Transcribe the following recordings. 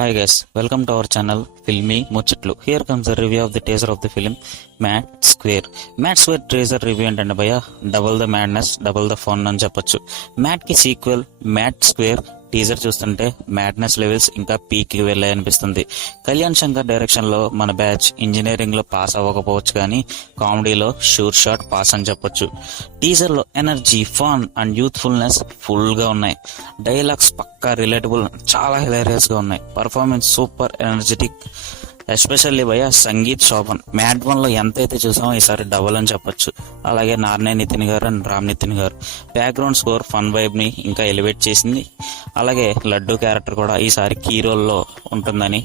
Hi guys, welcome to our channel Filmy Muchitlu. Here comes a review of the teaser of the film Mad Square. Mad Square teaser review ఏంటంటే భయ్య double the madness double the fun అని చెప్పొచ్చు. Mad కి sequel mad square teaser చూస్తుంటే madness levels ఇంకా peak కి వెళ్ళాయనిపిస్తుంది. Kalyan Shankar direction లో మన బ్యాచ్ ఇంజనీరింగ్ లో పాస్ అవ్వకపోవచ్చు కానీ కామెడీలో షూర్ షాట్ పాస్ అని చెప్పొచ్చు. టీజర్ లో energy, fun and youthfulness full గా ఉన్నాయి. డైలాగ్స్ పక్కా రిలేటబుల్, చాలా హిలేరియస్ గా ఉన్నాయి. పర్ఫార్మెన్స్ సూపర్ ఎనర్జెటిక్, ఎస్పెషల్లీ భయ సంగీత్ శోభన్. మ్యాడ్ వన్ లో ఎంతైతే చూసామో ఈసారి డబుల్ అని చెప్పొచ్చు. అలాగే నార్నే నితిన్ గారు అండ్ రామ్ నితిన్ గారు బ్యాక్గ్రౌండ్ స్కోర్ ఫన్ వైబ్ ని ఇంకా ఎలివేట్ చేసింది. అలాగే లడ్డు క్యారెక్టర్ కూడా ఈసారి కీ రోల్ లో ఉంటుందని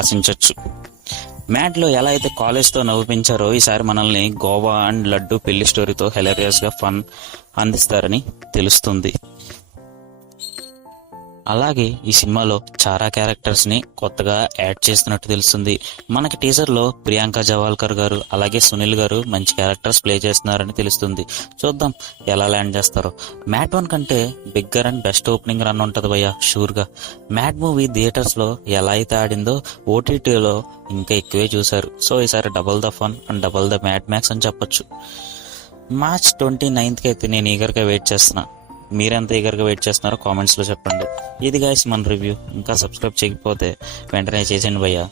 ఆశించవచ్చు. మ్యాడ్ లో ఎలా అయితే కాలేజ్ తో నవ్వించారో ఈసారి మనల్ని గోవా అండ్ లడ్డు పెళ్లి స్టోరీతో హిలేరియస్ గా ఫన్ అందిస్తారని తెలుస్తుంది. అలాగే ఈ సినిమాలో చాలా క్యారెక్టర్స్ ని కొత్తగా యాడ్ చేస్తున్నట్టు తెలుస్తుంది. మనకి టీజర్ లో ప్రియాంక జవాల్కర్ గారు అలాగే సునీల్ గారు మంచి క్యారెక్టర్స్ ప్లే చేస్తున్నారని తెలుస్తుంది. చూద్దాం ఎలా ల్యాండ్ చేస్తారో. మ్యాడ్ వన్ కంటే bigger and best opening run ఉంటది భయ్య షూర్ గా. మ్యాడ్ మూవీ థియేటర్స్ లో ఎలా అయితే ఆడిందో ఓటీటీలో ఇంకా ఎక్కువే చూశారు. సో ఈసారి double the fun and double the mad max అని చెప్పొచ్చు. మార్చ్ 29కి అయితే నేను ఈగర్గా వెయిట్ చేస్తున్నా. మీరెంత ఈగర్గా వెయిట్ చేస్తున్నారో కామెంట్స్ లో చెప్పండి. ఇది గైస్ మన రివ్యూ. ఇంకా సబ్స్క్రైబ్ చేయకపోతే వెంటనే చేసేయండి భయ్యా.